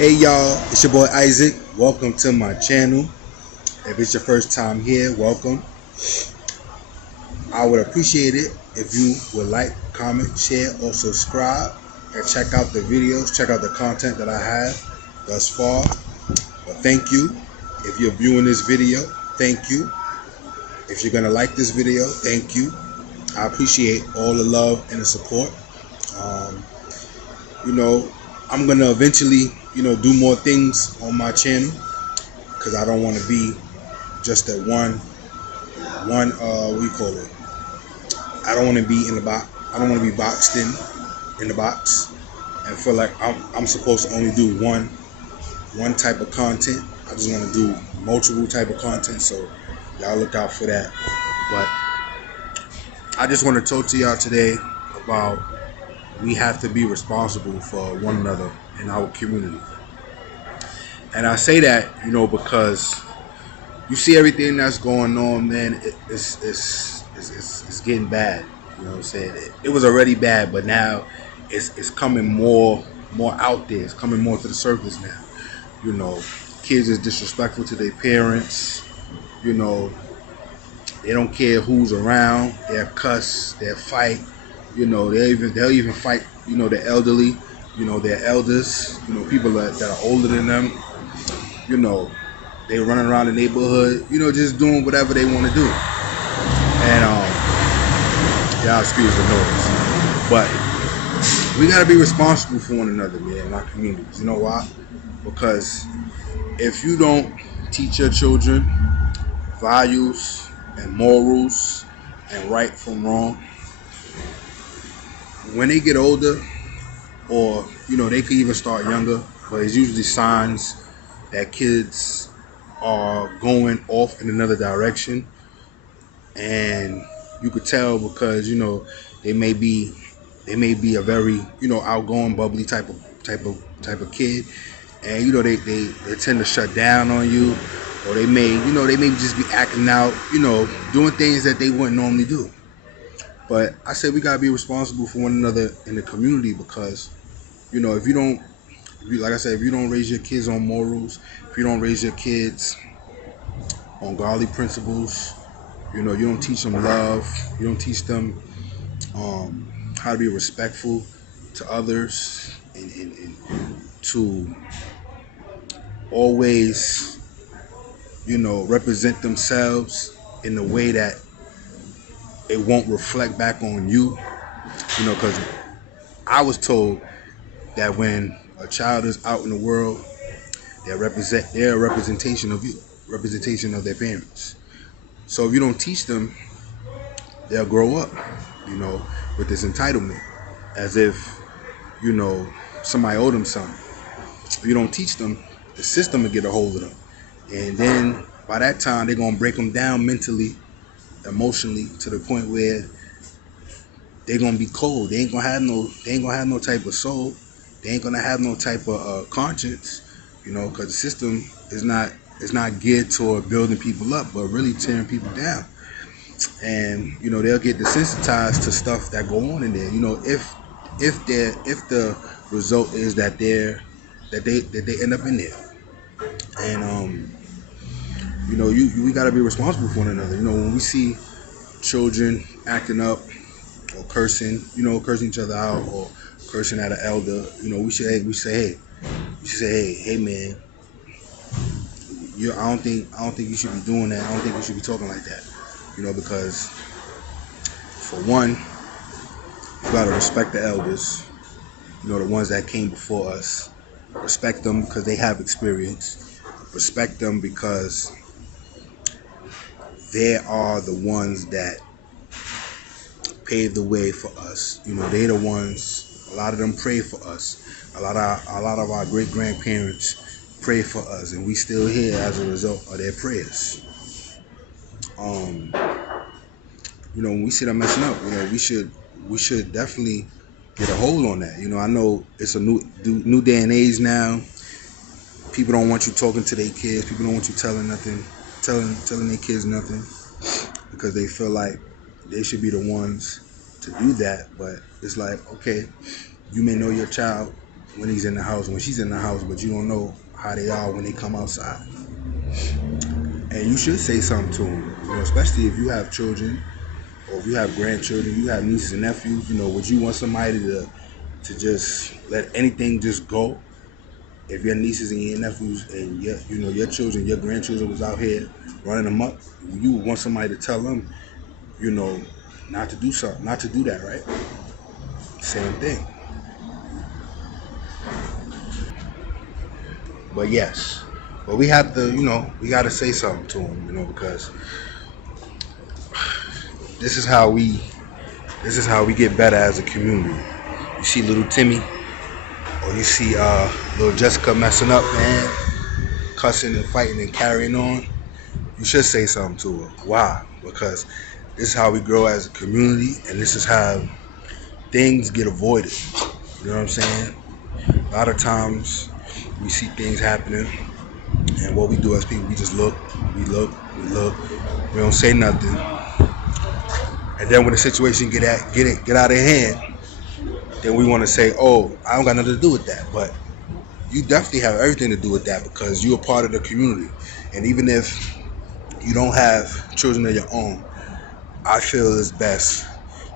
Hey y'all, it's your boy Isaac. Welcome to my channel. If it's your first time here, welcome. I would appreciate it if you would like, comment, share, or subscribe, and check out the videos, check out the content that I have thus far. But thank you. If you're viewing this video, thank you. If you're gonna like this video, thank you. I appreciate all the love and the support. Um, you know, I'm gonna eventually, do more things on my channel because I don't want to be just that one what do you call it? I don't want to be in the box. I don't want to be boxed in the box and feel like I'm supposed to only do one type of content. I just want to do multiple type of content, so y'all look out for that. But I just want to talk to y'all today about we have to be responsible for one another in our community. And I say that, because you see everything that's going on, man. It's getting bad. You know what I'm saying? It was already bad, but now it's coming more out there. It's coming more to the surface now. Kids is disrespectful to their parents. They don't care who's around. They'll cuss. They'll fight. They'll even fight. The elderly. Their elders. People that are older than them. They running around the neighborhood, just doing whatever they want to do. And y'all excuse the noise, but we gotta be responsible for one another, man, in our communities. You know why? Because if you don't teach your children values and morals and right from wrong, when they get older, or they could even start younger, but it's usually signs that kids are going off in another direction, and you could tell because they may be a very outgoing, bubbly type of kid, and they tend to shut down on you, or they may just be acting out, doing things that they wouldn't normally do. But I said we gotta be responsible for one another in the community, because if you don't, like I said, if you don't raise your kids on morals, if you don't raise your kids on godly principles, you don't teach them love, you don't teach them how to be respectful to others, and to always represent themselves in a way that it won't reflect back on you, because I was told that when a child is out in the world, they're a representation of you, representation of their parents. So if you don't teach them, they'll grow up, with this entitlement, as if, somebody owed them something. If you don't teach them, the system will get a hold of them. And then by that time, they're going to break them down mentally, emotionally, to the point where they're going to be cold. They ain't going to have no type of soul. They ain't going to have no type of conscience, because the system is not geared toward building people up, but really tearing people down. And they'll get desensitized to stuff that go on in there. If the result is that they end up in there. And we gotta be responsible for one another. When we see children acting up or cursing each other out, or cursing at an elder, we should say, hey man, I don't think you should be doing that. I don't think you should be talking like that. Because for one, you gotta respect the elders, the ones that came before us. Respect them because they have experience. Respect them because they are the ones that paved the way for us. They're the ones. A lot of them pray for us. A lot of our great grandparents pray for us, and we still here as a result of their prayers. When we see them messing up, we should definitely get a hold on that. I know it's a new day and age now. People don't want you talking to their kids. People don't want you telling their kids nothing, because they feel like they should be the ones to do that. But it's like, okay, you may know your child when he's in the house, when she's in the house, but you don't know how they are when they come outside. And you should say something to them, especially if you have children or if you have grandchildren, you have nieces and nephews. Would you want somebody to just let anything just go? If your nieces and your nephews and your children, your grandchildren was out here running them up, you would want somebody to tell them, not to do something, not to do that, right? Same thing. But yes, but we have to, we got to say something to them, because this is how we, get better as a community. You see little Timmy, or you see little Jessica messing up, man, cussing and fighting and carrying on. You should say something to her. Why? Because this is how we grow as a community, and this is how things get avoided. You know what I'm saying? A lot of times we see things happening, and what we do as people, we just look, we don't say nothing, and then when the situation get out of hand, then we want to say, "Oh, I don't got nothing to do with that." But you definitely have everything to do with that, because you're a part of the community, and even if you don't have children of your own, I feel it's best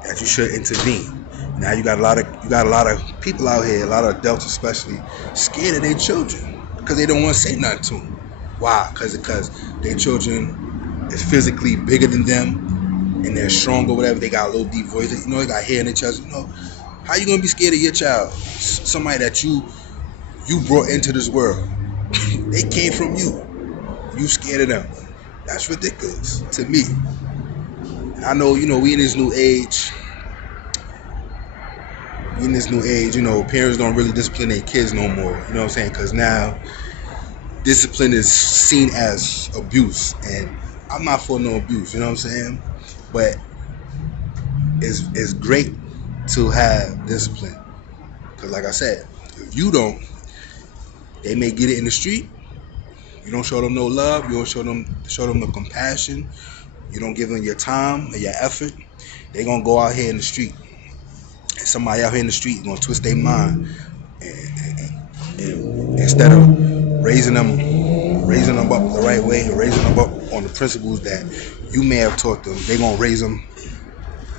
that you should intervene. Now you got a lot of people out here, a lot of adults especially, scared of their children because they don't want to say nothing to them. Why? Because their children is physically bigger than them and they're strong or whatever. They got a little deep voice. They got hair in their chest. How you gonna be scared of your child? Somebody that you brought into this world. They came from you. You scared of them. That's ridiculous to me. And I know, we in this new age. Parents don't really discipline their kids no more. You know what I'm saying? Because now discipline is seen as abuse, and I'm not for no abuse. You know what I'm saying? But it's great to have discipline, because like I said, if you don't, they may get it in the street. You don't show them no love. You don't show them no compassion. You don't give them your time and your effort. They gonna go out here in the street, and somebody out here in the street gonna twist their mind, and instead of raising them up the right way, raising them up on the principles that you may have taught them, they gonna raise them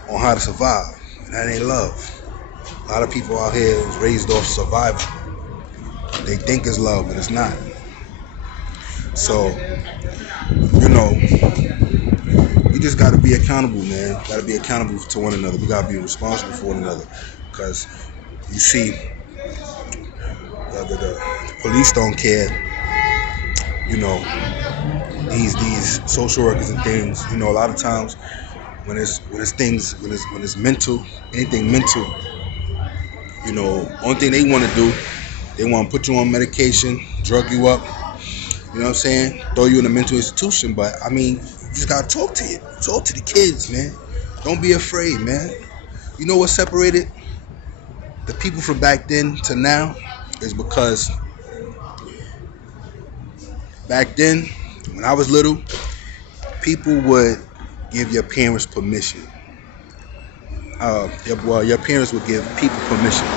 on how to survive, and that ain't love. A lot of people out here is raised off survival. They think it's love, but it's not. So, we just got to be accountable, man. Got to be accountable to one another. We got to be responsible for one another. Because you see, the police don't care. These social workers and things. A lot of times when it's mental, anything mental. Only thing they want to do, they want to put you on medication, drug you up. You know what I'm saying? Throw you in a mental institution. But I mean, you just gotta talk to the kids, man. Don't be afraid, man. You know what separated the people from back then to now is because back then, when I was little, people would give your parents permission. Your parents would give people permission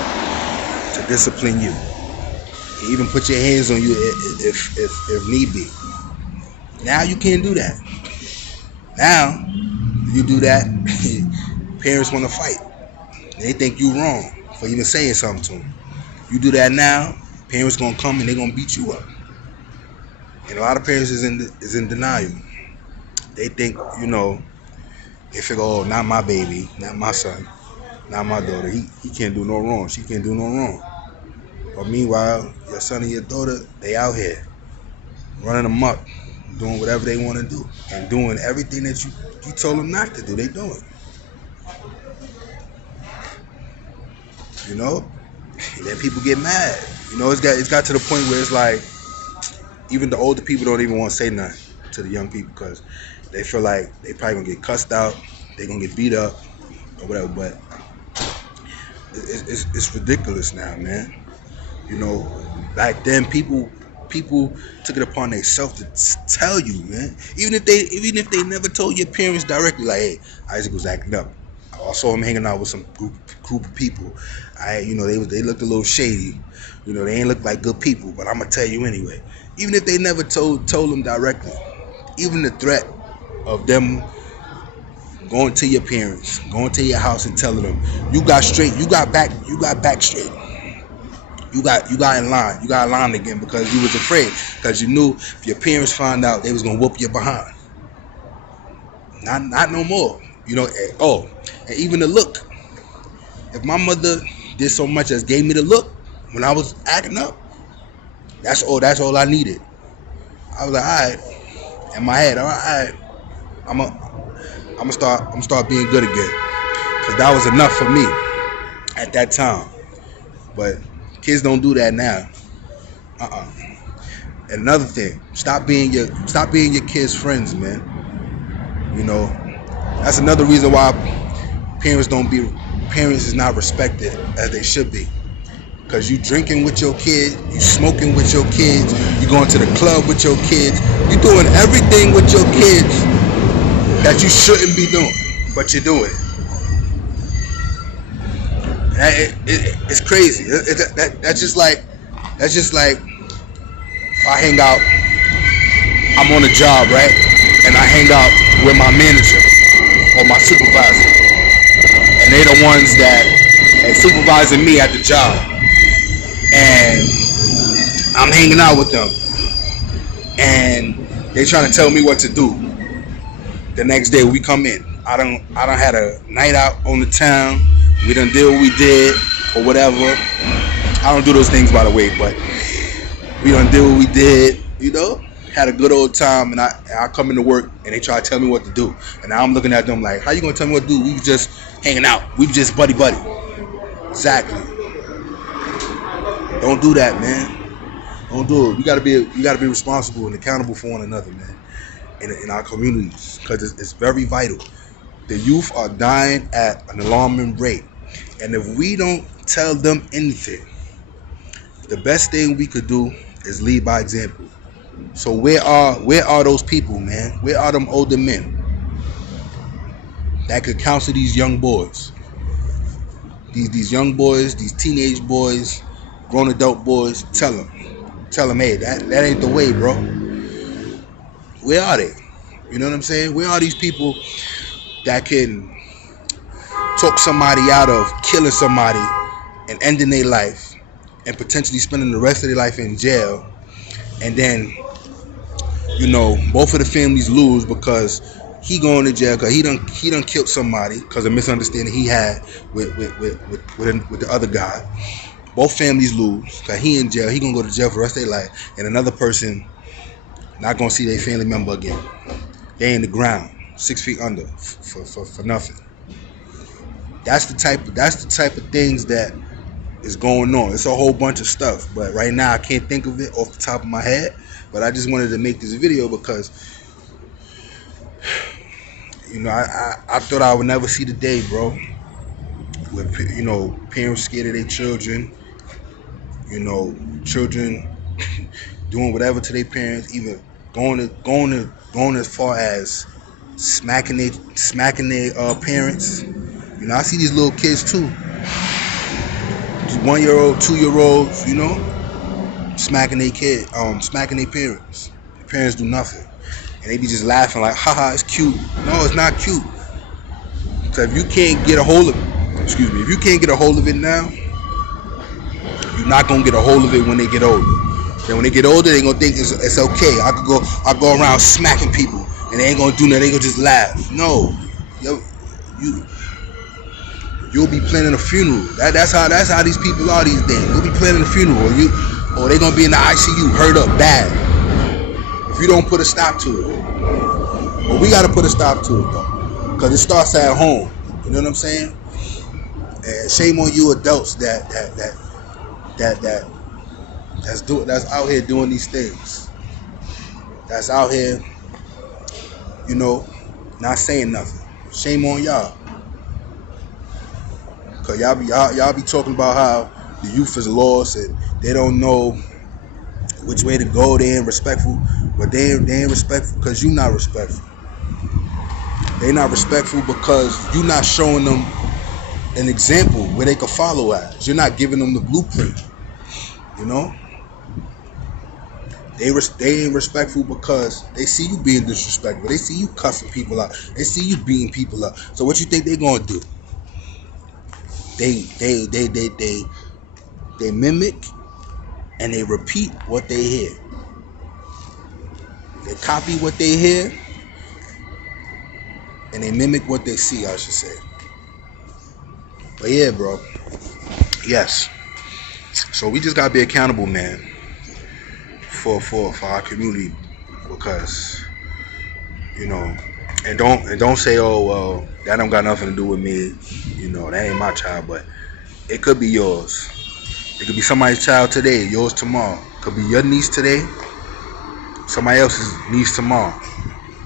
to discipline you. Even put your hands on you if need be. Now you can't do that. Now you do that, parents want to fight. They think you wrong for even saying something to them. You do that now, parents gonna come and they gonna beat you up. And a lot of parents is in denial. They think, they figure, oh, not my baby, not my son, not my daughter. He can't do no wrong. She can't do no wrong. But meanwhile, your son and your daughter, they out here running amok, doing whatever they want to do, and doing everything that you told them not to do. They doing. And then people get mad. It's got to the point where it's like even the older people don't even want to say nothing to the young people because they feel like they probably gonna get cussed out, they gonna get beat up or whatever. But it's ridiculous now, man. Back then people took it upon themselves to tell you, man. Even if they never told your parents directly, like, hey, Isaac was acting up. I saw him hanging out with some group of people. They looked a little shady. They ain't look like good people. But I'm gonna tell you anyway. Even if they never told him directly, even the threat of them going to your parents, going to your house and telling them you got back straight. You got in line. You got in line again because you was afraid. Because you knew if your parents found out, they was gonna whoop you behind. Not no more. And even the look. If my mother did so much as gave me the look when I was acting up, that's all I needed. I was like, all right, in my head, all right, I'm gonna start being good again, cause that was enough for me at that time. But kids don't do that now. And another thing, stop being your kids' friends, man. That's another reason why parents is not respected as they should be. Cause you drinking with your kids, you smoking with your kids, you going to the club with your kids, you doing everything with your kids that you shouldn't be doing, but you're doing it. It's crazy. That's just like if I hang out, I'm on a job, right? And I hang out with my manager or my supervisor, and they the ones that are supervising me at the job, and I'm hanging out with them, and they trying to tell me what to do. The next day we come in, I done had a night out on the town. We done did what we did or whatever. I don't do those things, by the way, but we done did what we did, had a good old time, and I come into work and they try to tell me what to do, and now I'm looking at them like, how you gonna tell me what to do? We was just hanging out, we was just buddy. Exactly. Don't do that, man. Don't do it. You gotta be responsible and accountable for one another, man, in our communities, because it's very vital. The youth are dying at an alarming rate, and if we don't tell them anything, the best thing we could do is lead by example. So where are those people, man? Where are them older men that could counsel these young boys? These young boys, these teenage boys, grown adult boys, tell them, hey, that ain't the way, bro. Where are they? You know what I'm saying? Where are these people that can talk somebody out of killing somebody and ending their life and potentially spending the rest of their life in jail, and then both of the families lose because he going to jail because he done killed somebody because of misunderstanding he had with the other guy. Both families lose because he in jail. He gonna go to jail for the rest of their life, and another person not gonna see their family member again. They in the ground, 6 feet under, for nothing. That's the type of things that is going on. It's a whole bunch of stuff, but right now I can't think of it off the top of my head. But I just wanted to make this video because I thought I would never see the day, bro, where parents scared of their children. Children doing whatever to their parents, even going as far as smacking their parents. I see these little kids too, 1-year-old, 2-year-olds, smacking their smacking their parents. The parents do nothing, and they be just laughing like, haha, it's cute. No, it's not cute. So if you can't get a hold of it now, you're not gonna get a hold of it when they get older. Then when they get older, they gonna think it's okay. I go around smacking people, and they ain't gonna do nothing. They gonna just laugh. No, you'll be planning a funeral. That's how these people are these days. You'll be planning a funeral, or they gonna be in the ICU, hurt up bad, if you don't put a stop to it. But we gotta put a stop to it though, because it starts at home. You know what I'm saying? And shame on you adults that's out here doing these things. That's out here, not saying nothing. Shame on y'all. Cause y'all be talking about how the youth is lost and they don't know which way to go. They ain't respectful, but they ain't respectful because you not respectful. They not respectful because you're not showing them an example where they can follow as. You're not giving them the blueprint. You know, they ain't respectful because they see you being disrespectful. They see you cussing people out. They see you beating people up. So what you think they gonna do? They mimic and they repeat what they hear. They copy what they hear and they mimic what they see, I should say. But yeah, bro. Yes. So we just gotta be accountable, man, for our community, because you know, and don't say, oh well, that don't got nothing to do with me. You know, that ain't my child, but it could be yours. It could be somebody's child today, yours tomorrow. Could be your niece today, somebody else's niece tomorrow.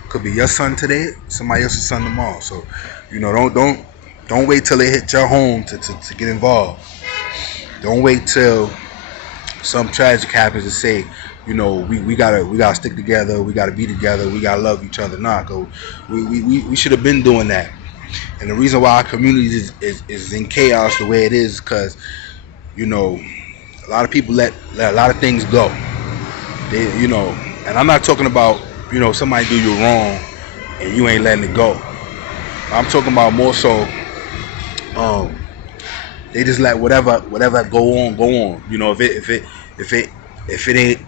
Could be your son today, somebody else's son tomorrow. So, you know, don't wait till it hit your home to get involved. Don't wait till some tragic happens to say, you know, we gotta stick together, we gotta be together, we gotta love each other. Nah, go. We should have been doing that. And the reason why our community is in chaos the way it is because, you know, a lot of people let a lot of things go. They, you know, and I'm not talking about, you know, somebody do you wrong and you ain't letting it go. I'm talking about more so, they just let whatever go on. You know, if it ain't,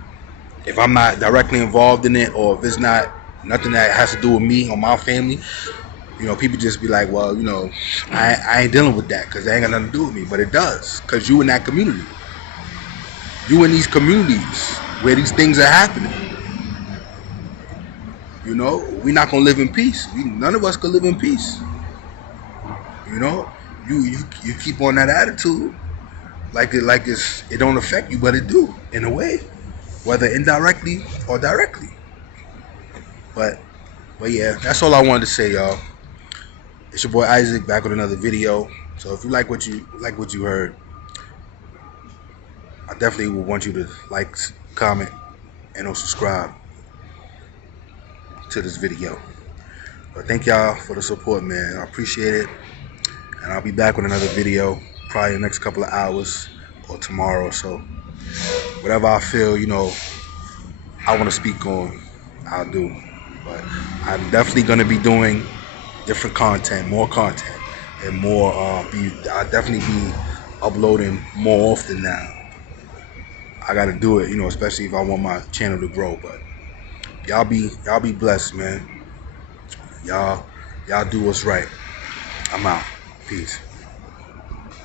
if I'm not directly involved in it, or if it's not nothing that has to do with me or my family, you know, people just be like, well, you know, I ain't dealing with that because it ain't got nothing to do with me. But it does, because you in that community. You in these communities where these things are happening. You know, we're not gonna live in peace. None of us can live in peace. You know, you keep on that attitude, like it don't affect you, but it do in a way, whether indirectly or directly. But yeah, that's all I wanted to say, y'all. It's your boy Isaac back with another video. So if you like what you heard, I definitely would want you to like, comment, and or subscribe to this video. But thank y'all for the support, man. I appreciate it. And I'll be back with another video probably in the next couple of hours or tomorrow or so. Whatever I feel, you know, I want to speak on, I'll do. But I'm definitely going to be doing different content, more content, and more. I'll definitely be uploading more often now. I got to do it, you know, especially if I want my channel to grow. But y'all be blessed, man. Y'all do what's right. I'm out. Peace.